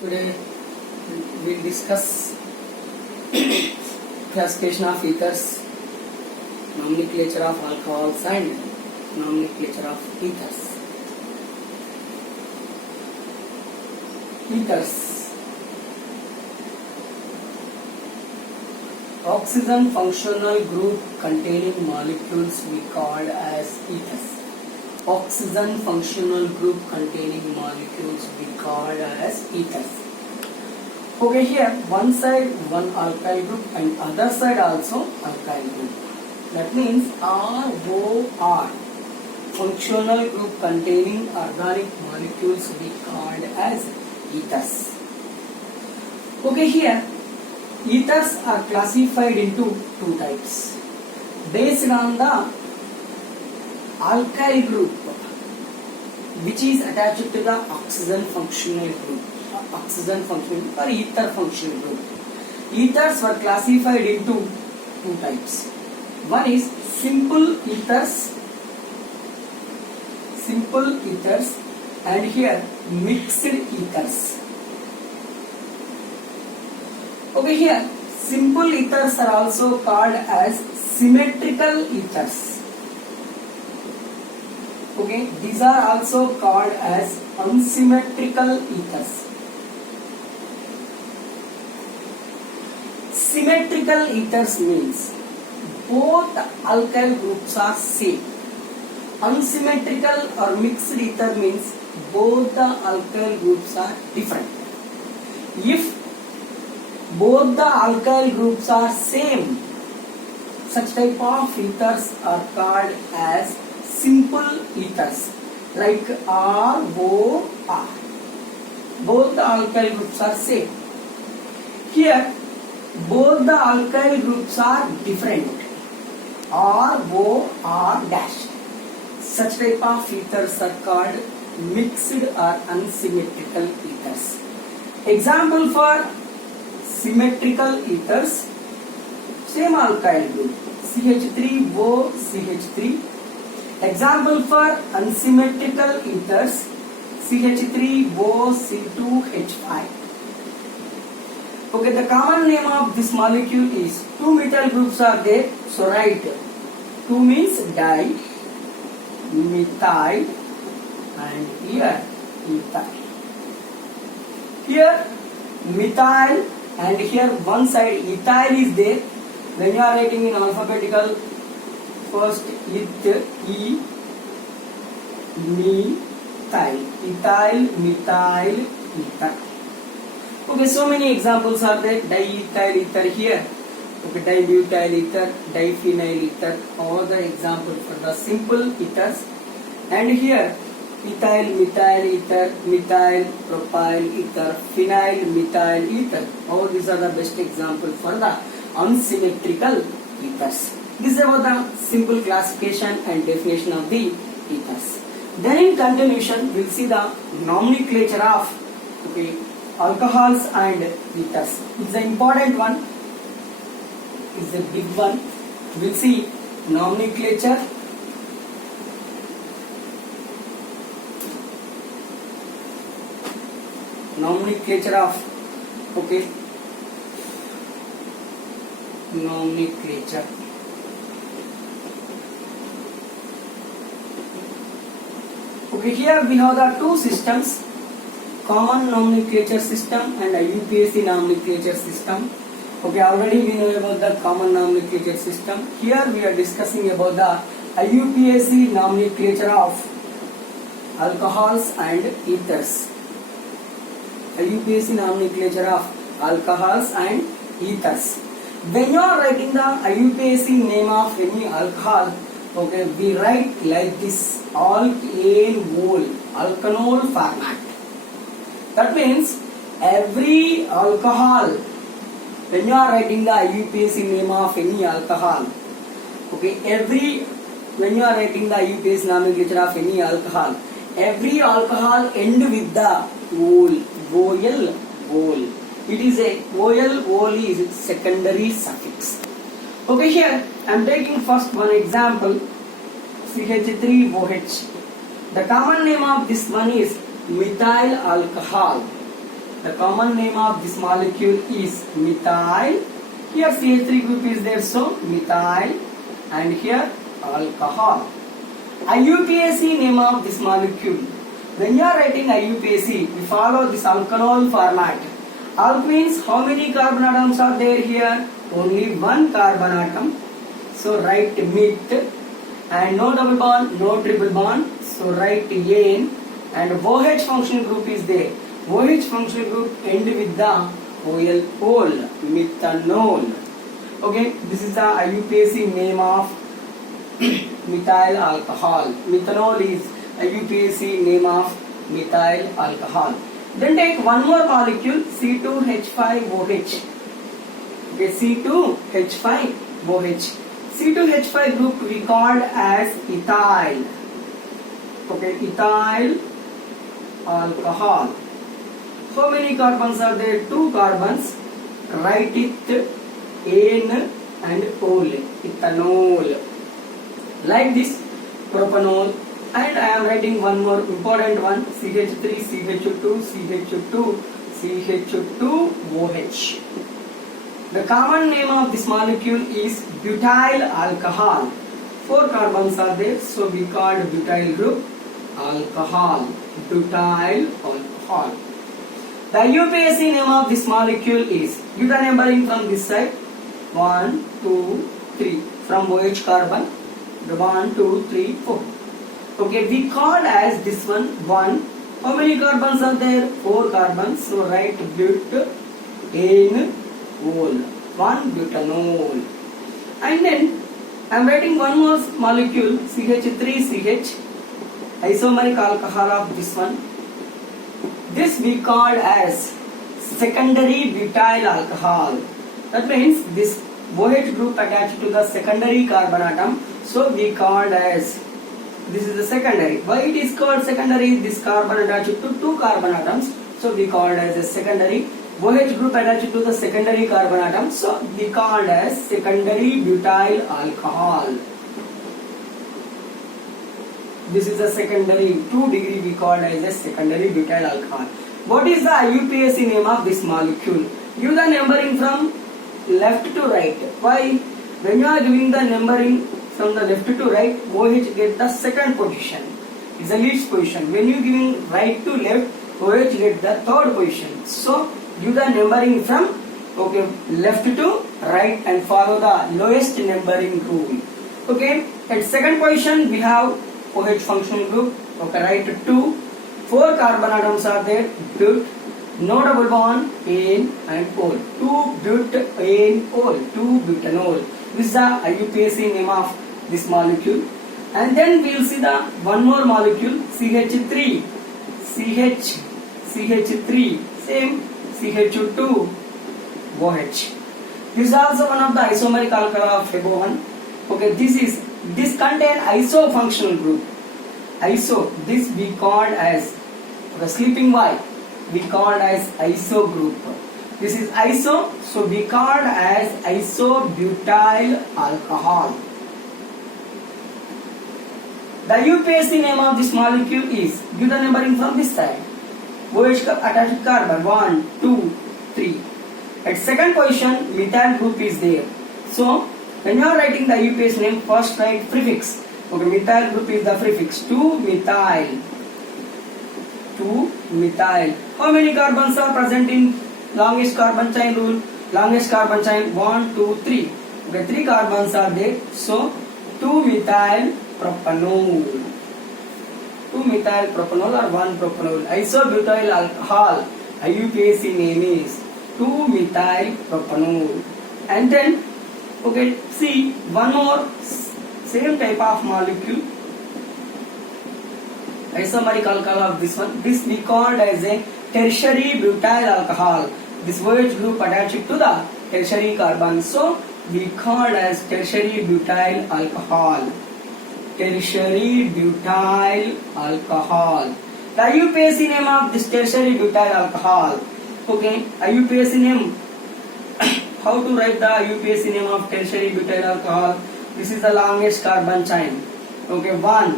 Today we'll discuss classification of ethers, nomenclature of alcohols and nomenclature of ethers. Ethers. Oxygen functional group containing molecules we called as ethers. Oxygen functional group containing molecules we called as ethers. Okay, here one side one alkyl group and other side also alkyl group. That means ROR, functional group containing organic molecules we called as ethers. Okay, here ethers are classified into two types based on the alkyl group which is attached to the oxygen functional group, oxygen functional or ether functional group. Ethers were classified into two types. One is simple ethers and here mixed ethers. Okay, here simple ethers are also called as symmetrical ethers. Okay, these are also called as unsymmetrical ethers. Symmetrical ethers means both alkyl groups are same. Unsymmetrical or mixed ether means both the alkyl groups are different. If both the alkyl groups are same, such type of ethers are called as simple ethers, like ROR. Both the alkyl groups are same. Here, both the alkyl groups are different, ROR dash. Such type of ethers are called mixed or unsymmetrical ethers. Example for symmetrical ethers, same alkyl group, CH3O CH3. Example for unsymmetrical ethers, CH3O C2H5. Okay, the common name of this molecule is two methyl groups are there, so write 2 means di, methyl and here ethyl. Here methyl and here one side ethyl is there. When you are writing in alphabetical, first E, methyl, methyl, ether. Okay, so many examples are there. Diethyl ether here. Okay, dibutyl ether, diphenyl ether. All the examples for the simple ethers. And here ethyl, methyl ether, methyl, propyl ether, phenyl, methyl ether. All these are the best examples for the unsymmetrical ethers. This is about the simple classification and definition of the ethers. Then in continuation, we will see the nomenclature of alcohols and ethers. It's an important one. It's a big one. We will see nomenclature, nomenclature. Okay, here we have the two systems, common nomenclature system and IUPAC nomenclature system. Okay, already we know about the common nomenclature system. Here we are discussing about the IUPAC nomenclature of alcohols and ethers. IUPAC nomenclature of alcohols and ethers. When you are writing the IUPAC name of any alcohol, okay, we write like this, alkanol, alkanol format. That means every alcohol, when you are writing the IUPAC name of any alcohol, okay, when you are writing the IUPAC nomenclature of any alcohol, every alcohol end with the OL, OL. It is a OL is secondary suffix. Okay, here I am taking first one example, CH3OH. The common name of this one is methyl alcohol. The common name of this molecule is methyl. Here CH3 group is there, so methyl, and here alcohol. IUPAC name of this molecule. When you are writing IUPAC, we follow this alkanol format. Alk means how many carbon atoms are there here? Only one carbon atom. So write meth, and no double bond, no triple bond. So write ane, and OH functional group is there. OH functional group end with the OL, ol, methanol. Okay, this is the IUPAC name of methyl alcohol. Methanol is IUPAC name of methyl alcohol. Then take one more molecule, C2H5OH. Okay, C2H5OH. C2H5 group we called as ethyl. Okay, ethyl alcohol. How many carbons are there? 2 carbons. Write it ane and ol, ethanol. Like this, propanol. And I am writing one more important one, CH3, CH2, CH2, CH2OH. The common name of this molecule is butyl alcohol. 4 carbons are there, so we called butyl group alcohol. Butyl alcohol. The IUPAC name of this molecule is, give the numbering from this side, 1, 2, 3, from OH carbon, 1, 2, 3, 4. Okay, we called as this one 1. How many carbons are there? 4 carbons. So write but, ane, ol, 1 butanol. And then I am writing one more molecule, CH3CH, isomeric alcohol of this one. This we called as secondary butyl alcohol. That means this OH group attached to the secondary carbon atom. So we called as, this is the secondary. Why it is called secondary? This carbon attached to 2 carbon atoms. So we called as a secondary. OH group attached to the secondary carbon atom. So we called as secondary butyl alcohol. This is a secondary, 2 degree we called as a secondary butyl alcohol. What is the IUPAC name of this molecule? Give the numbering from left to right. Why? When you are giving the numbering from the left to right, OH get the second position. It's the least position. When you giving right to left, OH get the third position. So give the numbering from left to right and follow the lowest numbering rule. Okay, at second position we have OH functional group. Okay, write 2. 4 carbon atoms are there. But no double bond, ane and ol. 2 but, ane, ol. 2 butanol. This is the IUPAC name of this molecule. And then we will see the one more molecule, CH3. CH3, same, CH2, OH. This is also one of the isomeric alcohol of above one. Okay, this contain iso functional group. Iso, this we called as the sleeping Y. We called as iso group. This is iso, so we called as isobutyl alcohol. The IUPAC name of this molecule is, give the numbering from this side. OH attached carbon 1, 2, 3. At second position, methyl group is there. So when you are writing the IUPAC name, first write prefix. Okay, methyl group is the prefix. 2-methyl. 2-methyl. How many carbons are present in longest carbon chain rule? Longest carbon chain 1, 2, 3. Okay, 3 carbons are there. So 2-methyl propanol. 2-methyl propanol or 1-propanol. Isobutyl alcohol. IUPAC name is 2-methyl propanol. And then, okay, see one more same type of molecule. Isomeric alcohol of this one. This we called as a tertiary butyl alcohol. This OH group attached to the tertiary carbon. So we called as tertiary butyl alcohol. Tertiary butyl alcohol. The IUPAC name of this tertiary butyl alcohol. Okay, IUPAC name. How to write the IUPAC name of tertiary butyl alcohol? This is the longest carbon chain. Okay, 1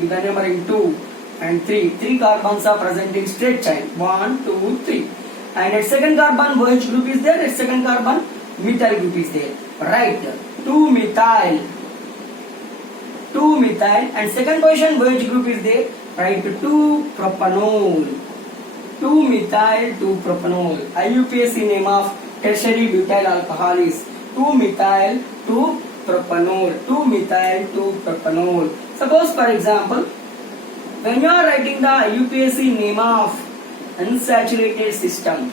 with the numbering 2 and 3. 3 carbons are present in straight chain. 1, 2, 3. and at second carbon OH group is there, at second carbon methyl group is there. Right, 2 methyl, and second position OH group is there. Right, 2 propanol, 2 methyl 2 propanol. IUPAC name of tertiary butyl alcohol is 2 methyl 2 propanol, 2 methyl 2 propanol. Suppose for example, when you are writing the IUPAC name of unsaturated system,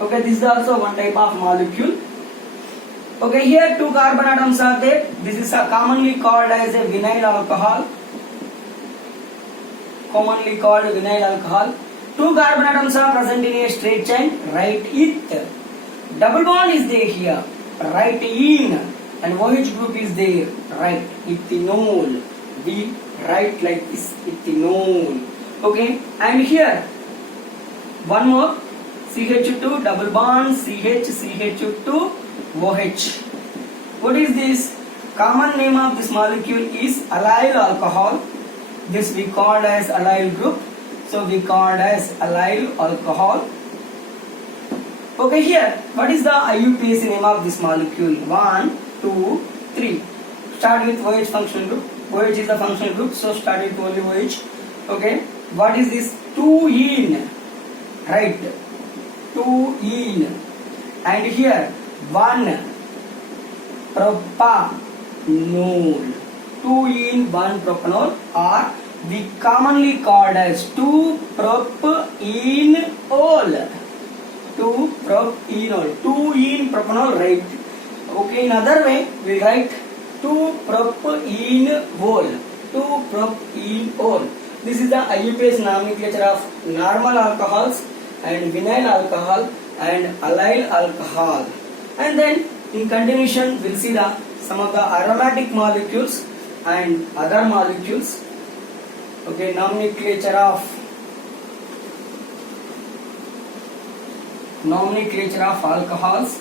okay, this is also one type of molecule. Okay, here 2 carbon atoms are there. This is commonly called as a vinyl alcohol. Commonly called vinyl alcohol. 2 carbon atoms are present in a straight chain. Write it. Double bond is there here. Write in, and OH group is there. Write ethanol. We write like this, ethanol. Okay, and here one more, CH2 double bond, CH2 OH. What is this? Common name of this molecule is allyl alcohol. This we called as allyl group. So we called as allyl alcohol. Okay, here what is the IUPAC name of this molecule? 1, 2, 3. Start with OH functional group. OH is the functional group, so start with only OH. Okay, what is this? 2-ene. Right, 2-ene, and here 1 propanol, 2-ene 1 propanol, or we commonly called as 2-propanol. 2-propanol, 2-ene propanol, right? Okay, in other way we write 2-propanol, 2-propanol. This is the IUPAC nomenclature of normal alcohols and vinyl alcohol and allyl alcohol. And then in continuation we'll see the some of the aromatic molecules and other molecules. Okay, nomenclature of alcohols.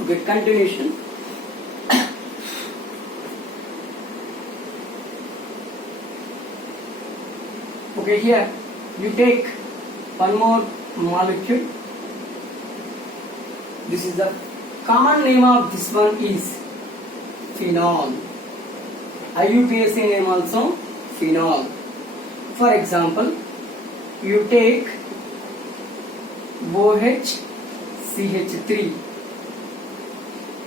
Okay, continuation. Okay, here you take one more molecule. This is the common name of this one is phenol. IUPAC name also phenol. For example, you take OHCH3.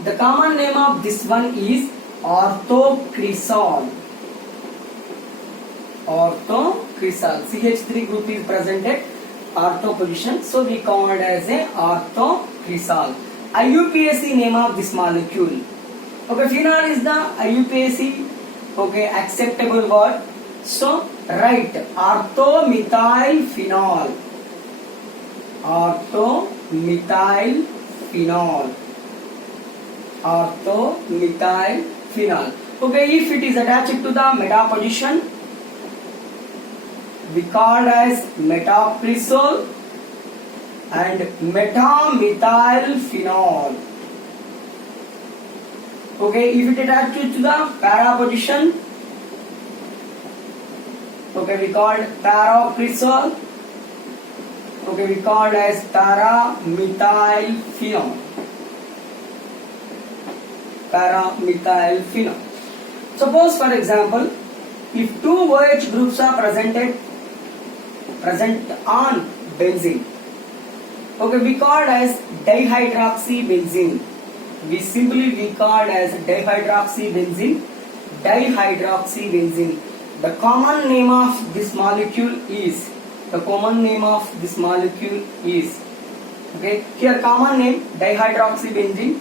The common name of this one is orthocresol. Orthocresol. CH3 group is present at ortho position, so we call it as a orthocresol. IUPAC name of this molecule. Okay, phenol is the IUPAC acceptable word. So write orthomethyl phenol. Orthomethyl phenol. Orthomethyl phenol. Okay, if it is attached to the meta position, we called as metacresol and metamethyl phenol. Okay, if it attached to the para position, okay, we called paracresol. Okay, we called as paramethyl phenol. Paramethyl phenol. Suppose, for example, if two OH groups are present on benzene, okay, we called as dihydroxybenzene. We called as dihydroxybenzene. Dihydroxybenzene. The common name of this molecule is. Okay, here common name dihydroxybenzene.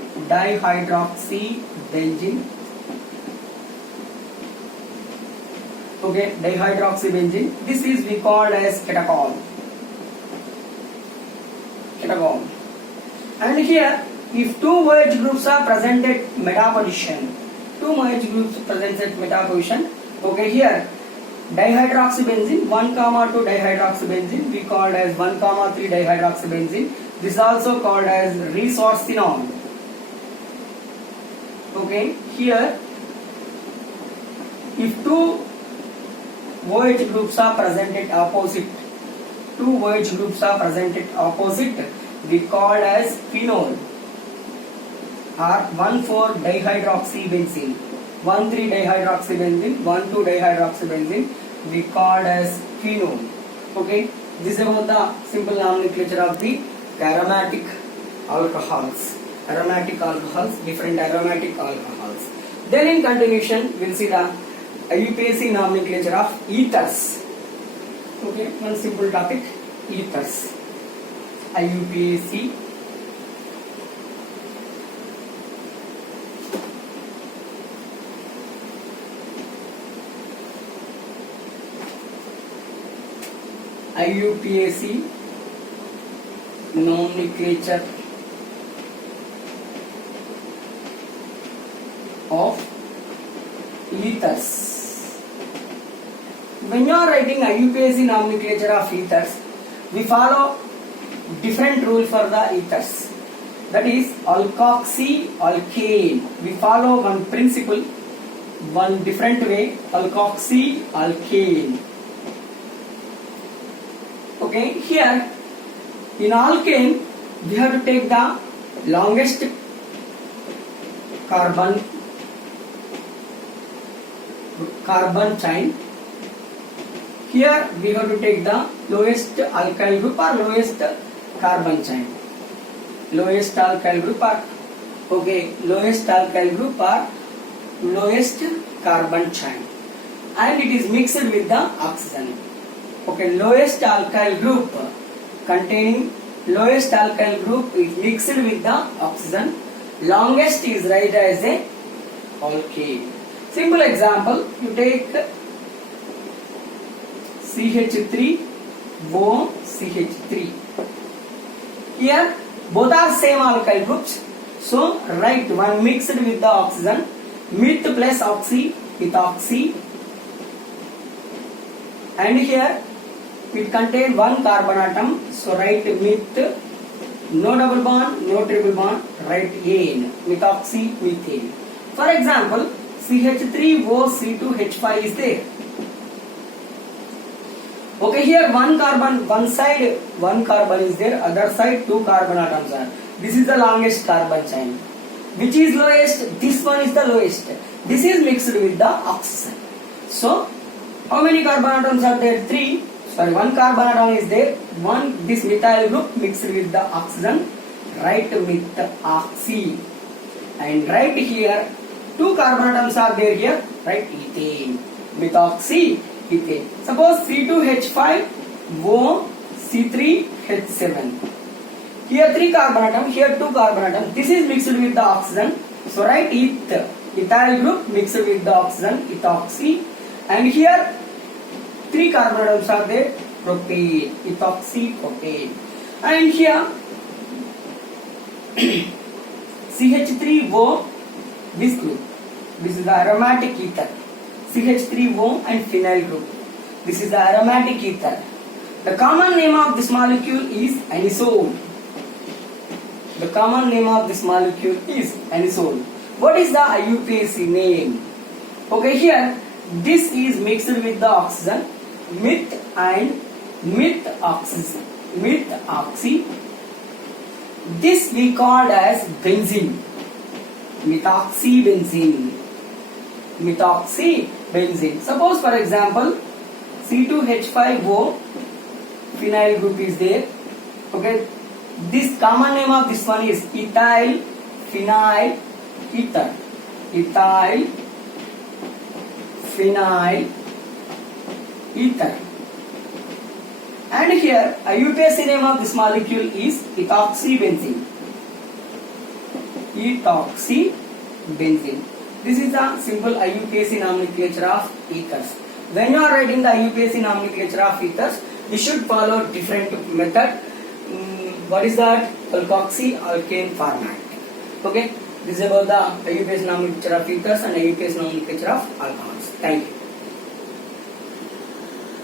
Okay, dihydroxybenzene. This is we called as catechol. tetragon. And here, if two OH groups are present at meta position, two OH groups present at meta position, okay, here dihydroxybenzene 1, 2 dihydroxybenzene we called as 1, 3 dihydroxybenzene. This is also called as resorcinol. Okay, here if two OH groups are present at opposite, two OH groups are present at opposite, we called as phenol or 1,4 dihydroxybenzene, 1,3 dihydroxybenzene, 1,2 dihydroxybenzene we called as phenol. Okay, this is about the simple nomenclature of the aromatic alcohols. Aromatic alcohols, different aromatic alcohols. Then in continuation, we'll see the IUPAC nomenclature of ethers. Okay, one simple topic, ethers. IUPAC. IUPAC nomenclature of ethers. When you are writing IUPAC nomenclature of ethers, we follow different rule for the ethers. That is alkoxy alkane. We follow one principle, one different way, alkoxy alkane. Okay, here in alkane we have to take the longest carbon chain. Here we have to take the lowest alkyl group or lowest carbon chain. Lowest alkyl group or lowest alkyl group or lowest carbon chain, and it is mixed with the oxygen. Okay, lowest alkyl group containing lowest alkyl group is mixed with the oxygen. Longest is written as a alkane. Simple example, you take CH3OCH3. Here both are same alkyl groups, so write one mixed with the oxygen, meth plus oxy, methoxy, and here it contains one carbon atom, so write meth, no double bond, no triple bond, write ane, methoxy, methane. For example, CH3OC2H5 is there. Okay, here one carbon, one side one carbon is there, other side two carbon atoms are. This is the longest carbon chain. Which is lowest? This one is the lowest. This is mixed with the oxygen. So, how many carbon atoms are there? One carbon atom is there. This methyl group mixed with the oxygen. Write methoxy. And write here, two carbon atoms are there here. Write ethane. Methoxy. Ethane. Suppose C2H5O C3H7. Here 3 carbon atom, here 2 carbon atom. This is mixed with the oxygen. So write eth. Ethyl group mixed with the oxygen, ethoxy. And here 3 carbon atoms are there, propane, ethoxy, propane. And here CH3O, this group. This is the aromatic ether. CH3O and phenyl group. This is the aromatic ether. The common name of this molecule is anisole. The common name of this molecule is anisole. What is the IUPAC name? Okay, here this is mixed with the oxygen, meth and methoxy. This we called as benzene. Methoxybenzene. Suppose for example C2H5O phenyl group is there. Okay, this common name of this one is ethyl phenyl ether. Ethyl phenyl ether. And here IUPAC name of this molecule is ethoxybenzene. Ethoxybenzene. This is the simple IUPAC nomenclature of ethers. When you are writing the IUPAC nomenclature of ethers, you should follow different method. what is that? Alkoxy alkane format. Okay, this is about the IUPAC nomenclature of ethers and IUPAC nomenclature of alcohols. Thank you.